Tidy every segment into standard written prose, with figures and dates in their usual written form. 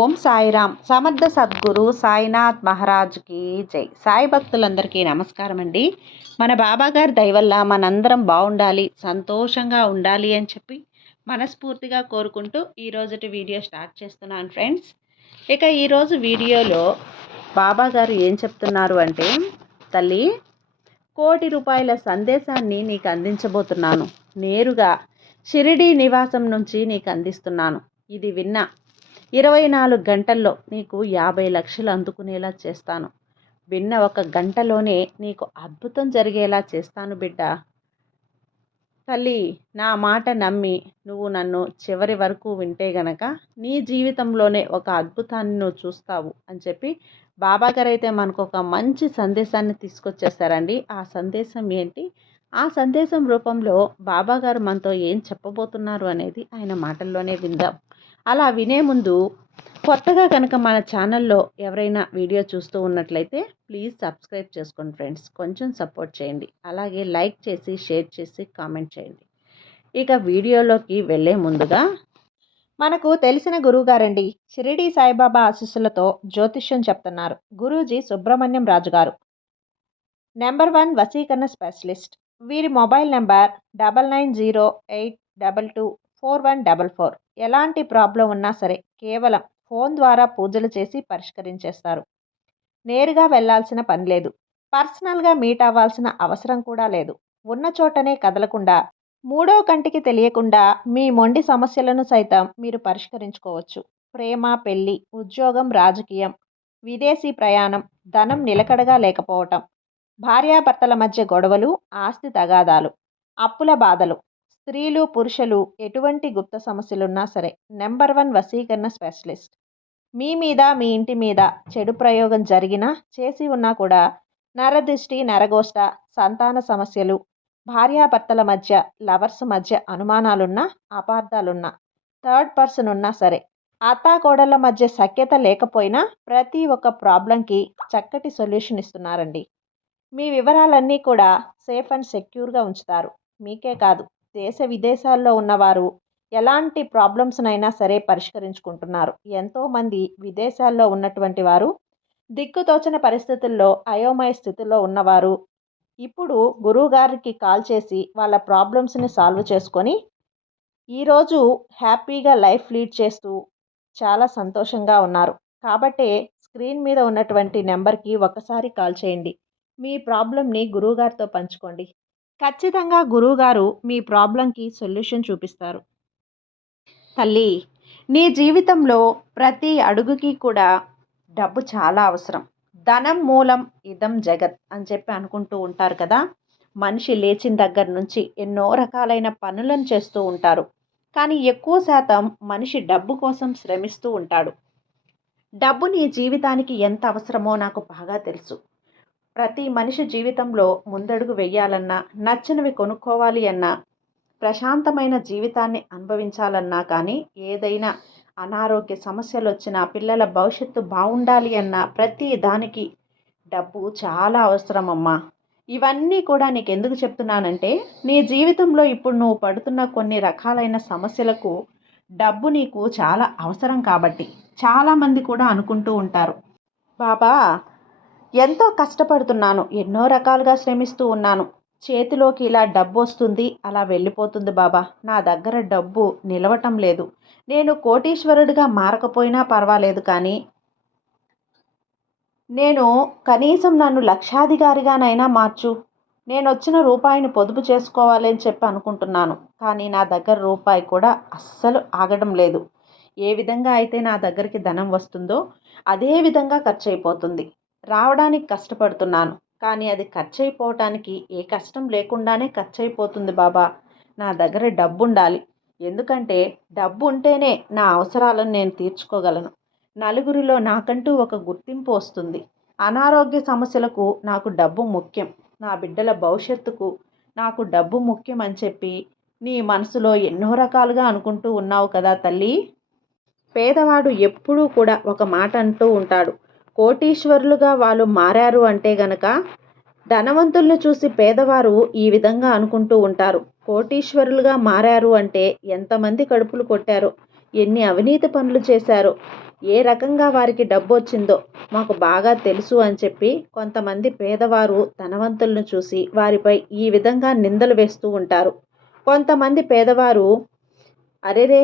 ఓం సాయిరామ్. సమర్థ సద్గురు సాయినాథ్ మహారాజ్కి జై. సాయి భక్తులందరికీ నమస్కారం అండి. మన బాబాగారి దయ వల్ల మనందరం బాగుండాలి, సంతోషంగా ఉండాలి అని చెప్పి మనస్ఫూర్తిగా కోరుకుంటూ ఈరోజుటి వీడియో స్టార్ట్ చేస్తున్నాను ఫ్రెండ్స్. ఇక ఈరోజు వీడియోలో బాబాగారు ఏం చెప్తున్నారు అంటే, తల్లి, ₹1,00,00,000 సందేశాన్ని నీకు అందించబోతున్నాను. నేరుగా షిరిడీ నివాసం నుంచి నీకు అందిస్తున్నాను. ఇది విన్నా 24 గంటల్లో నీకు 50 లక్షలు అందుకునేలా చేస్తాను. విన్న 1 గంటలోనే నీకు అద్భుతం జరిగేలా చేస్తాను బిడ్డ. తల్లి, నా మాట నమ్మి నువ్వు నన్ను చివరి వరకు వింటే గనక నీ జీవితంలోనే ఒక అద్భుతాన్ని నువ్వు చూస్తావు అని చెప్పి బాబాగారు అయితే మనకు ఒక మంచి సందేశాన్ని తీసుకొచ్చేస్తారండి. ఆ సందేశం ఏంటి, ఆ సందేశం రూపంలో బాబాగారు మనతో ఏం చెప్పబోతున్నారు అనేది ఆయన మాటల్లోనే విందాం. అలా వినే ముందు కొత్తగా కనుక మన ఛానల్లో ఎవరైనా వీడియో చూస్తూ ఉన్నట్లయితే ప్లీజ్ సబ్స్క్రైబ్ చేసుకోండి ఫ్రెండ్స్. కొంచెం సపోర్ట్ చేయండి. అలాగే లైక్ చేసి, షేర్ చేసి, కామెంట్ చేయండి. ఇక వీడియోలోకి వెళ్ళే ముందుగా, మనకు తెలిసిన గురువుగారండి, షిరిడీ సాయిబాబా ఆశీస్సులతో జ్యోతిష్యం చెప్తున్నారు గురూజీ సుబ్రహ్మణ్యం రాజు గారు. నెంబర్ 1 వశీకరణ స్పెషలిస్ట్. వీరి మొబైల్ నెంబర్ 9908224144. ఎలాంటి ప్రాబ్లం ఉన్నా సరే కేవలం ఫోన్ ద్వారా పూజలు చేసి పరిష్కరించేస్తారు. నేరుగా వెళ్లాల్సిన పని లేదు. పర్సనల్గా మీట్ అవ్వాల్సిన అవసరం కూడా లేదు. ఉన్న చోటనే కదలకుండా, మూడో కంటికి తెలియకుండా మీ మొండి సమస్యలను సైతం మీరు పరిష్కరించుకోవచ్చు. ప్రేమ, పెళ్లి, ఉద్యోగం, రాజకీయం, విదేశీ ప్రయాణం, ధనం నిలకడగా లేకపోవటం, భార్యాభర్తల మధ్య గొడవలు, ఆస్తి తగాదాలు, అప్పుల బాధలు, స్త్రీలు పురుషులు ఎటువంటి గుప్త సమస్యలున్నా సరే నెంబర్ 1 వశీకరణ స్పెషలిస్ట్. మీ మీద, మీ ఇంటి మీద చెడు ప్రయోగం జరిగినా, చేసి ఉన్నా కూడా నరదృష్టి, నరగోష్ట, సంతాన సమస్యలు, భార్యాభర్తల మధ్య, లవర్స్ మధ్య అనుమానాలున్నా, అపార్థాలున్నా, థర్డ్ పర్సన్ ఉన్నా సరే, అత్తాకోడళ్ళ మధ్య సఖ్యత లేకపోయినా ప్రతి ఒక్క ప్రాబ్లంకి చక్కటి సొల్యూషన్ ఇస్తున్నారండి. మీ వివరాలన్నీ కూడా సేఫ్ అండ్ సెక్యూర్గా ఉంచుతారు. మీకే కాదు, దేశ విదేశాల్లో ఉన్నవారు ఎలాంటి ప్రాబ్లమ్స్నైనా సరే పరిష్కరించుకుంటున్నారు. ఎంతోమంది విదేశాల్లో ఉన్నటువంటి వారు, దిక్కుతోచని పరిస్థితుల్లో అయోమయ స్థితిలో ఉన్నవారు ఇప్పుడు గురువుగారికి కాల్ చేసి వాళ్ళ ప్రాబ్లమ్స్ని సాల్వ్ చేసుకొని ఈరోజు హ్యాపీగా లైఫ్ లీడ్ చేస్తూ చాలా సంతోషంగా ఉన్నారు. కాబట్టే స్క్రీన్ మీద ఉన్నటువంటి నెంబర్కి ఒకసారి కాల్ చేయండి. మీ ప్రాబ్లంని గురువుగారితో పంచుకోండి. ఖచ్చితంగా గురువుగారు మీ ప్రాబ్లంకి సొల్యూషన్ చూపిస్తారు. తల్లి, నీ జీవితంలో ప్రతి అడుగుకి కూడా డబ్బు చాలా అవసరం. ధనం మూలం ఇదం జగత్ అని చెప్పి అనుకుంటూ ఉంటారు కదా. మనిషి లేచిన దగ్గర నుంచి ఎన్నో రకాలైన పనులను చేస్తూ ఉంటారు. కానీ ఎక్కువ శాతం మనిషి డబ్బు కోసం శ్రమిస్తూ ఉంటాడు. డబ్బు నీ జీవితానికి ఎంత అవసరమో నాకు బాగా తెలుసు. ప్రతి మనిషి జీవితంలో ముందడుగు వెయ్యాలన్నా, నచ్చినవి కొనుక్కోవాలి అన్నా, ప్రశాంతమైన జీవితాన్ని అనుభవించాలన్నా, కానీ ఏదైనా అనారోగ్య సమస్యలు వచ్చినా, పిల్లల భవిష్యత్తు బాగుండాలి అన్నా, ప్రతి దానికి డబ్బు చాలా అవసరం అమ్మా. ఇవన్నీ కూడా నీకు ఎందుకు చెప్తున్నానంటే, నీ జీవితంలో ఇప్పుడు నువ్వు పడుతున్న కొన్ని రకాలైన సమస్యలకు డబ్బు నీకు చాలా అవసరం కాబట్టి. చాలామంది కూడా అనుకుంటూ ఉంటారు, బాబా ఎంతో కష్టపడుతున్నాను, ఎన్నో రకాలుగా శ్రమిస్తూ ఉన్నాను, చేతిలోకి ఇలా డబ్బు వస్తుంది, అలా వెళ్ళిపోతుంది బాబా, నా దగ్గర డబ్బు నిలవటం లేదు. నేను కోటీశ్వరుడిగా మారకపోయినా పర్వాలేదు, కానీ నేను కనీసం నన్ను లక్షాధికారిగానైనా మార్చు. నేను వచ్చిన రూపాయిని పొదుపు చేసుకోవాలని చెప్పి అనుకుంటున్నాను, కానీ నా దగ్గర రూపాయి కూడా అస్సలు ఆగడం లేదు. ఏ విధంగా అయితే నా దగ్గరికి ధనం వస్తుందో అదే విధంగా ఖర్చు అయిపోతుంది. రావడానికి కష్టపడుతున్నాను, కానీ అది ఖర్చు అయిపోవటానికి ఏ కష్టం లేకుండానే ఖర్చు అయిపోతుంది బాబా. నా దగ్గర డబ్బు ఉండాలి, ఎందుకంటే డబ్బు ఉంటేనే నా అవసరాలను నేను తీర్చుకోగలను. నలుగురిలో నాకంటూ ఒక గుర్తింపు వస్తుంది. అనారోగ్య సమస్యలకు నాకు డబ్బు ముఖ్యం. నా బిడ్డల భవిష్యత్తుకు నాకు డబ్బు ముఖ్యం అని చెప్పి నీ మనసులో ఎన్నో రకాలుగా అనుకుంటూ ఉన్నావు కదా తల్లి. పేదవాడు ఎప్పుడూ కూడా ఒక మాట అంటూ ఉంటాడు, కోటీశ్వరులుగా వాళ్ళు మారారు అంటే గనక ధనవంతులను చూసి పేదవారు ఈ విధంగా అనుకుంటూ ఉంటారు. కోటీశ్వరులుగా మారారు అంటే ఎంతమంది కడుపులు కొట్టారో, ఎన్ని అవినీతి పనులు చేశారో, ఏ రకంగా వారికి డబ్బు వచ్చిందో మాకు బాగా తెలుసు అని చెప్పి కొంతమంది పేదవారు ధనవంతులను చూసి వారిపై ఈ విధంగా నిందలు వేస్తూ ఉంటారు. కొంతమంది పేదవారు అరెరే,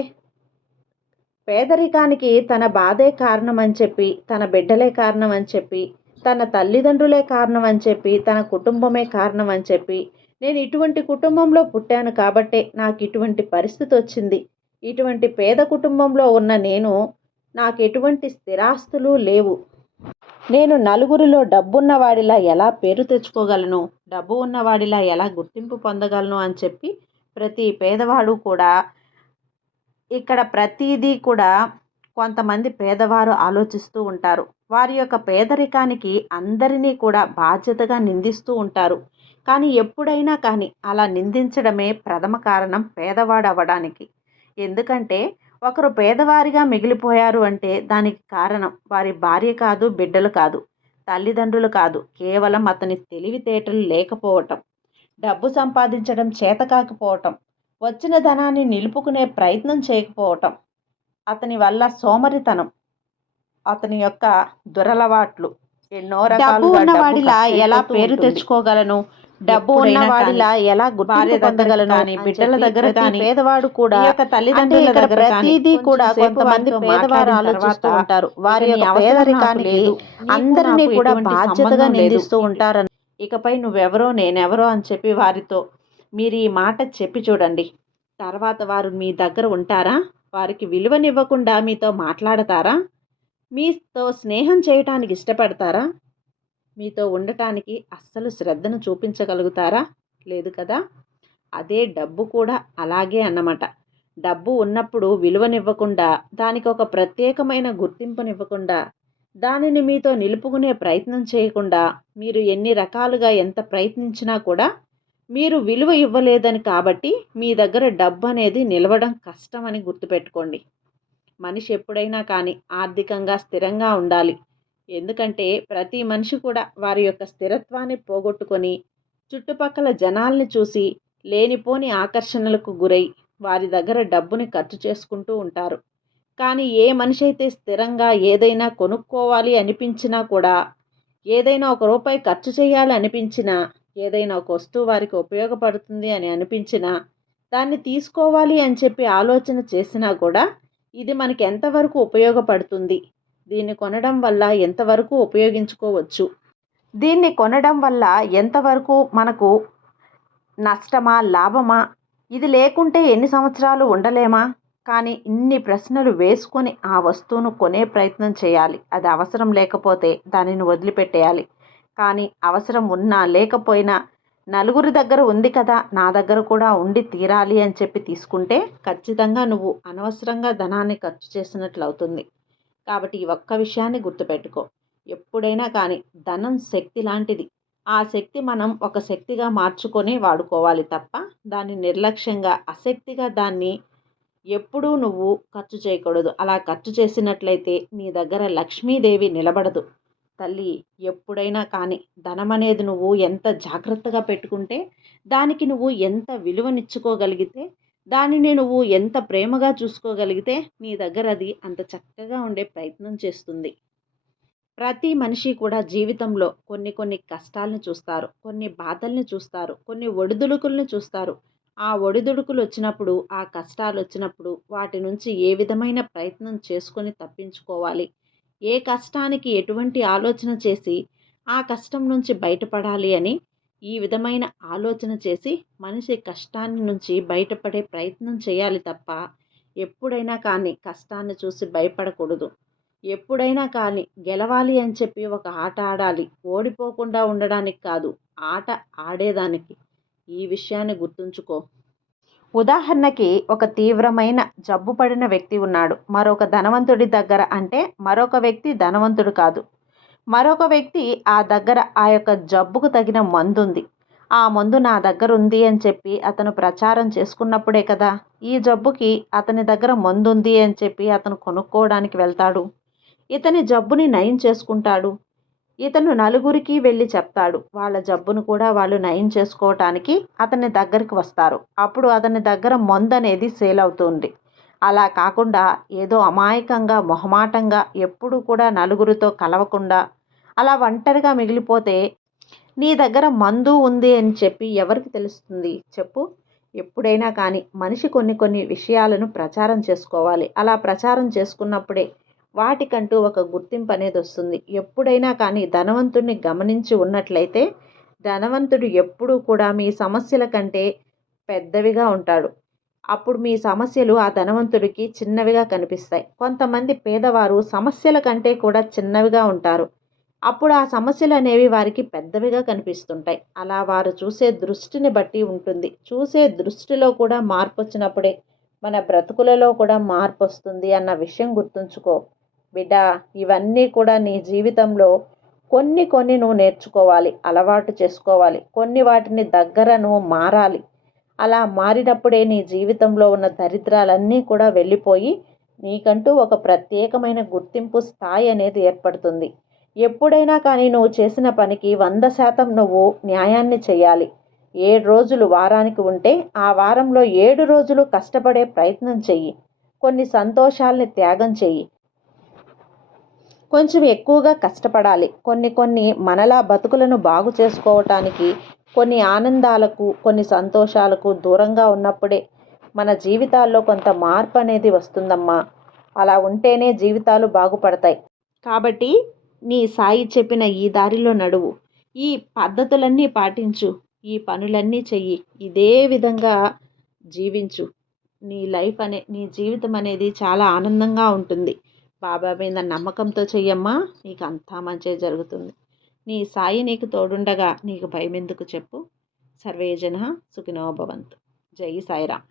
పేదరికానికి తన బాధే కారణం అని చెప్పి, తన బిడ్డలే కారణం అని చెప్పి, తన తల్లిదండ్రులే కారణం అని చెప్పి, తన కుటుంబమే కారణం అని చెప్పి, నేను ఇటువంటి కుటుంబంలో పుట్టాను కాబట్టే నాకు ఇటువంటి పరిస్థితి వచ్చింది, ఇటువంటి పేద కుటుంబంలో ఉన్న నేను, నాకు ఎటువంటి స్థిరాస్తులు లేవు, నేను నలుగురిలో డబ్బున్న వాడిలా ఎలా పేరు తెచ్చుకోగలను, డబ్బు ఉన్నవాడిలా ఎలా గుర్తింపు పొందగలను అని చెప్పి ప్రతి పేదవాడు కూడా ఇక్కడ ప్రతిదీ కూడా కొంతమంది పేదవారు ఆలోచిస్తూ ఉంటారు. వారి యొక్క పేదరికానికి అందరినీ కూడా బాధ్యతగా నిందిస్తూ ఉంటారు. కానీ ఎప్పుడైనా కానీ అలా నిందించడమే ప్రథమ కారణం పేదవాడు అవ్వడానికి. ఎందుకంటే ఒకరు పేదవారిగా మిగిలిపోయారు అంటే దానికి కారణం వారి భార్య కాదు, బిడ్డలు కాదు, తల్లిదండ్రులు కాదు, కేవలం అతని తెలివితేటలు లేకపోవటం, డబ్బు సంపాదించడం చేత కాకపోవటం, వచ్చిన ధనాన్ని నిలుపుకునే ప్రయత్నం చేయకపోవటం, అతని వల్ల సోమరితనం, అతని యొక్క దురలవాట్లు, ఎన్నో రకాలుగా ఉన్నవాడిలా ఎలా పేరు తెచ్చుకోగలను, డబ్బు ఉన్నవాడిలా ఎలా గుర్తింపు పొందగలను అని బిడ్డల దగ్గర కానీ పేదవాడు కూడా తల్లిదండ్రుల దగ్గర ప్రతిదీ కూడా కొంతమంది పేదవారు ఆలోచిస్తూ ఉంటారు. వారి యొక్క పేదరికానికి అందరినీ కూడా బాధ్యతగా నిందిస్తూ ఉంటారని. ఇకపై నువ్వెవరో నేనెవరో అని చెప్పి వారితో మీరు ఈ మాట చెప్పి చూడండి. తర్వాత వారు మీ దగ్గర ఉంటారా? వారికి విలువనివ్వకుండా మీతో మాట్లాడతారా? మీతో స్నేహం చేయటానికి ఇష్టపడతారా? మీతో ఉండటానికి అస్సలు శ్రద్ధను చూపించగలుగుతారా? లేదు కదా. అదే డబ్బు కూడా అలాగే అన్నమాట. డబ్బు ఉన్నప్పుడు విలువనివ్వకుండా, దానికి ఒక ప్రత్యేకమైన గుర్తింపునివ్వకుండా, దానిని మీతో నిలుపుకునే ప్రయత్నం చేయకుండా, మీరు ఎన్ని రకాలుగా ఎంత ప్రయత్నించినా కూడా మీరు విలువ ఇవ్వలేదని కాబట్టి మీ దగ్గర డబ్బు అనేది నిలవడం కష్టమని గుర్తుపెట్టుకోండి. మనిషి ఎప్పుడైనా కానీ ఆర్థికంగా స్థిరంగా ఉండాలి. ఎందుకంటే ప్రతి మనిషి కూడా వారి యొక్క స్థిరత్వాన్ని పోగొట్టుకొని చుట్టుపక్కల జనాల్ని చూసి లేనిపోని ఆకర్షణలకు గురై వారి దగ్గర డబ్బుని ఖర్చు చేసుకుంటూ ఉంటారు. కానీ ఏ మనిషి అయితే స్థిరంగా ఏదైనా కొనుక్కోవాలి అనిపించినా కూడా, ఏదైనా ఒక రూపాయి ఖర్చు చేయాలి అనిపించినా, ఏదైనా ఒక వస్తువు వారికి ఉపయోగపడుతుంది అని అనిపించినా, దాన్ని తీసుకోవాలి అని చెప్పి ఆలోచన చేసినా కూడా ఇది మనకి ఎంతవరకు ఉపయోగపడుతుంది, దీన్ని కొనడం వల్ల ఎంతవరకు ఉపయోగించుకోవచ్చు, దీన్ని కొనడం వల్ల ఎంతవరకు మనకు నష్టమా లాభమా, ఇది లేకుంటే ఎన్ని సంవత్సరాలు ఉండలేమా, కానీ ఇన్ని ప్రశ్నలు వేసుకొని ఆ వస్తువును కొనే ప్రయత్నం చేయాలి. అది అవసరం లేకపోతే దానిని వదిలిపెట్టేయాలి. కానీ అవసరం ఉన్నా లేకపోయినా నలుగురి దగ్గర ఉంది కదా, నా దగ్గర కూడా ఉండి తీరాలి అని చెప్పి తీసుకుంటే ఖచ్చితంగా నువ్వు అనవసరంగా ధనాన్ని ఖర్చు చేసినట్లు అవుతుంది. కాబట్టి ఈ ఒక్క విషయాన్ని గుర్తుపెట్టుకో. ఎప్పుడైనా కానీ ధనం శక్తి లాంటిది. ఆ శక్తి మనం ఒక శక్తిగా మార్చుకొని వాడుకోవాలి తప్ప దాన్ని నిర్లక్ష్యంగా అశక్తిగా దాన్ని ఎప్పుడూ నువ్వు ఖర్చు చేయకూడదు. అలా ఖర్చు చేసినట్లయితే నీ దగ్గర లక్ష్మీదేవి నిలబడదు. తల్లి, ఎప్పుడైనా కానీ ధనం అనేది నువ్వు ఎంత జాగ్రత్తగా పెట్టుకుంటే, దానికి నువ్వు ఎంత విలువనిచ్చుకోగలిగితే, దానిని నువ్వు ఎంత ప్రేమగా చూసుకోగలిగితే నీ దగ్గర అది అంత చక్కగా ఉండే ప్రయత్నం చేస్తుంది. ప్రతి మనిషి కూడా జీవితంలో కొన్ని కొన్ని కష్టాలను చూస్తారు, కొన్ని బాధల్ని చూస్తారు, కొన్ని ఒడిదుడుకుల్ని చూస్తారు. ఆ ఒడిదుడుకులు వచ్చినప్పుడు, ఆ కష్టాలు వచ్చినప్పుడు వాటి నుంచి ఏ విధమైన ప్రయత్నం చేసుకొని తప్పించుకోవాలి, ఏ కష్టానికి ఎటువంటి ఆలోచన చేసి ఆ కష్టం నుంచి బయటపడాలి అని ఈ విధమైన ఆలోచన చేసి మనిషి కష్టాన్ని నుంచి బయటపడే ప్రయత్నం చేయాలి తప్ప ఎప్పుడైనా కానీ కష్టాన్ని చూసి భయపడకూడదు. ఎప్పుడైనా కానీ గెలవాలి అని చెప్పి ఒక ఆట ఆడాలి, ఓడిపోకుండా ఉండడానికి కాదు, ఆట ఆడేదానికి. ఈ విషయాన్ని గుర్తుంచుకో. ఉదాహరణకి ఒక తీవ్రమైన జబ్బు పడిన వ్యక్తి ఉన్నాడు మరొక ధనవంతుడి దగ్గర. అంటే మరొక వ్యక్తి ధనవంతుడు కాదు, మరొక వ్యక్తి ఆ దగ్గర ఆ యొక్క జబ్బుకు తగిన మందు ఉంది. ఆ మందు నా దగ్గర ఉంది అని చెప్పి అతను ప్రచారం చేసుకున్నప్పుడే కదా ఈ జబ్బుకి అతని దగ్గర మందు ఉంది అని చెప్పి అతను కొనుక్కోవడానికి వెళ్తాడు, ఇతని జబ్బుని నయం చేసుకుంటాడు. ఇతను నలుగురికి వెళ్ళి చెప్తాడు, వాళ్ళ జబ్బును కూడా వాళ్ళు నయం చేసుకోవటానికి అతని దగ్గరికి వస్తారు. అప్పుడు అతని దగ్గర మందు అనేది సేల్ అవుతుంది. అలా కాకుండా ఏదో అమాయకంగా, మొహమాటంగా ఎప్పుడు కూడా నలుగురితో కలవకుండా అలా ఒంటరిగా మిగిలిపోతే నీ దగ్గర మందు ఉంది అని చెప్పి ఎవరికి తెలుస్తుంది చెప్పు? ఎప్పుడైనా కానీ మనిషి కొన్ని కొన్ని విషయాలను ప్రచారం చేసుకోవాలి. అలా ప్రచారం చేసుకున్నప్పుడే వాటికంటూ ఒక గుర్తింపు అనేది వస్తుంది. ఎప్పుడైనా కానీ ధనవంతుడిని గమనించి ఉన్నట్లయితే ధనవంతుడు ఎప్పుడూ కూడా మీ సమస్యల కంటే పెద్దవిగా ఉంటాడు. అప్పుడు మీ సమస్యలు ఆ ధనవంతుడికి చిన్నవిగా కనిపిస్తాయి. కొంతమంది పేదవారు సమస్యల కంటే కూడా చిన్నవిగా ఉంటారు. అప్పుడు ఆ సమస్యలు అనేవి వారికి పెద్దవిగా కనిపిస్తుంటాయి. అలా వారు చూసే దృష్టిని బట్టి ఉంటుంది. చూసే దృష్టిలో కూడా మార్పు వచ్చినప్పుడే మన బ్రతుకులలో కూడా మార్పు వస్తుంది అన్న విషయం గుర్తుంచుకో బిడ్డ. ఇవన్నీ కూడా నీ జీవితంలో కొన్ని కొన్ని నువ్వు నేర్చుకోవాలి, అలవాటు చేసుకోవాలి. కొన్ని వాటిని దగ్గర నువ్వు మారాలి. అలా మారినప్పుడే నీ జీవితంలో ఉన్న దరిద్రాలన్నీ కూడా వెళ్ళిపోయి నీకంటూ ఒక ప్రత్యేకమైన గుర్తింపు స్థాయి అనేది ఏర్పడుతుంది. ఎప్పుడైనా కానీ నువ్వు చేసిన పనికి 100% నువ్వు న్యాయాన్ని చేయాలి. 7 రోజులు వారానికి ఉంటే ఆ వారంలో 7 రోజులు కష్టపడే ప్రయత్నం చెయ్యి. కొన్ని సంతోషాల్ని త్యాగం చెయ్యి. కొంచెం ఎక్కువగా కష్టపడాలి. కొన్ని కొన్ని మనలా బతుకులను బాగు చేసుకోవటానికి కొన్ని ఆనందాలకు, కొన్ని సంతోషాలకు దూరంగా ఉన్నప్పుడే మన జీవితాల్లో కొంత మార్పు అనేది వస్తుందమ్మా. అలా ఉంటేనే జీవితాలు బాగుపడతాయి. కాబట్టి నీ సాయి చెప్పిన ఈ దారిలో నడువు. ఈ పద్ధతులన్నీ పాటించు. ఈ పనులన్నీ చెయ్యి. ఇదే విధంగా జీవించు. నీ జీవితం అనేది చాలా ఆనందంగా ఉంటుంది. బాబా మీద నమ్మకంతో చెయ్యమ్మా, నీకు అంతా మంచే జరుగుతుంది. నీ సాయి నీకు తోడుండగా నీకు భయం ఎందుకు చెప్పు? సర్వే జన సుఖినో భవంతు. జై సాయిరామ్.